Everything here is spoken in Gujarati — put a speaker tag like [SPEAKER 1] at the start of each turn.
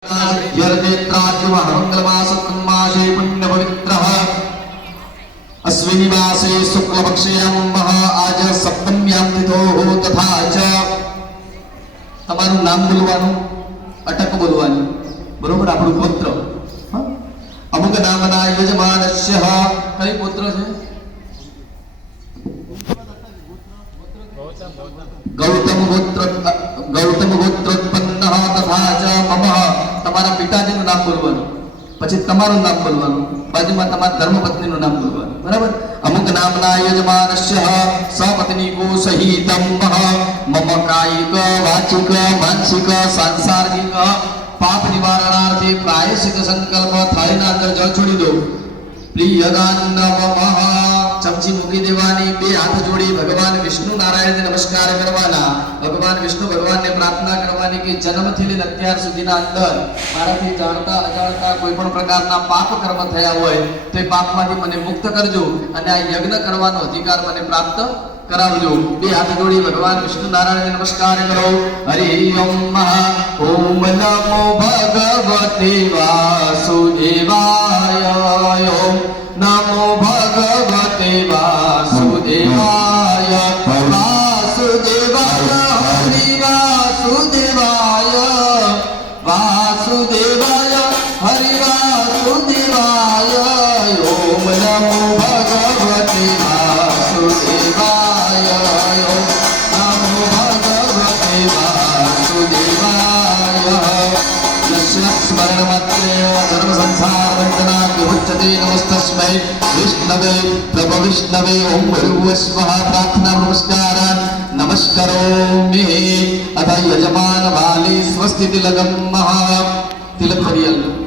[SPEAKER 1] मंगलमासे पुण्यपवित्र अश्विनिवासे शुक्लपक्षयाम आज सप्तम्याम तिथो तथा च તમારું નામ બોલવાનું અટક બોલવાનું બરોબર આપણું ગોત્ર અમુક નામના યજમાનસ્ય કઈ ગોત્ર છે ગૌતમ ગોત્ર ગૌ તમારો પિતાજીનું નામ બોલવાનો પછી તમારું નામ બોલવાનું બાજુમાં તમારા ધર્મપત્નીનું નામ બોલવાનું બરાબર અમંગ નામ ના યજમાનસ્હ સામતિની ગો સહિતમહ મમકાયક વાચિક વંશિક સાંસારિક પાપ નિવારણાર્થે પ્રાયશિત સંકલ્પ થાયનાંતર જળ છોડી દો પ્રિય આનંદમહ જમજી મુકી દેવાની બે હાથ જોડી ભગવાન વિષ્ણુ નારાયણને નમસ્કાર કરવાના ભગવાન વિષ્ણુ પોતાને કે જન્મથી લઈને અત્યાર સુધીના અંદર મારાથી જાણતા અજાણતા કોઈ પણ પ્રકારના પાપ કર્મ થયા હોય તે પાપમાંથી મને મુક્ત કરજો અને આ યજ્ઞ કરવાનો અધિકાર મને પ્રાપ્ત કરાવજો બે હાથ જોડી ભગવાન વિષ્ણુ નારાયણ નમસ્કાર કરો હરિ ઓમ ઓમ નમો ભગવતે વાસુદેવા कृष्णस्मरणमत्येव धर्मसंसारवन्दनाग्निमुच्यते नमस्तस्मै विष्णवे प्रभविष्णवे ॐ भूर्वस्वः प्रार्थना नमस्कारान् नमस्करोमि अथ यजमानबाले स्वस्तितिलकं महा तिलकर्यल्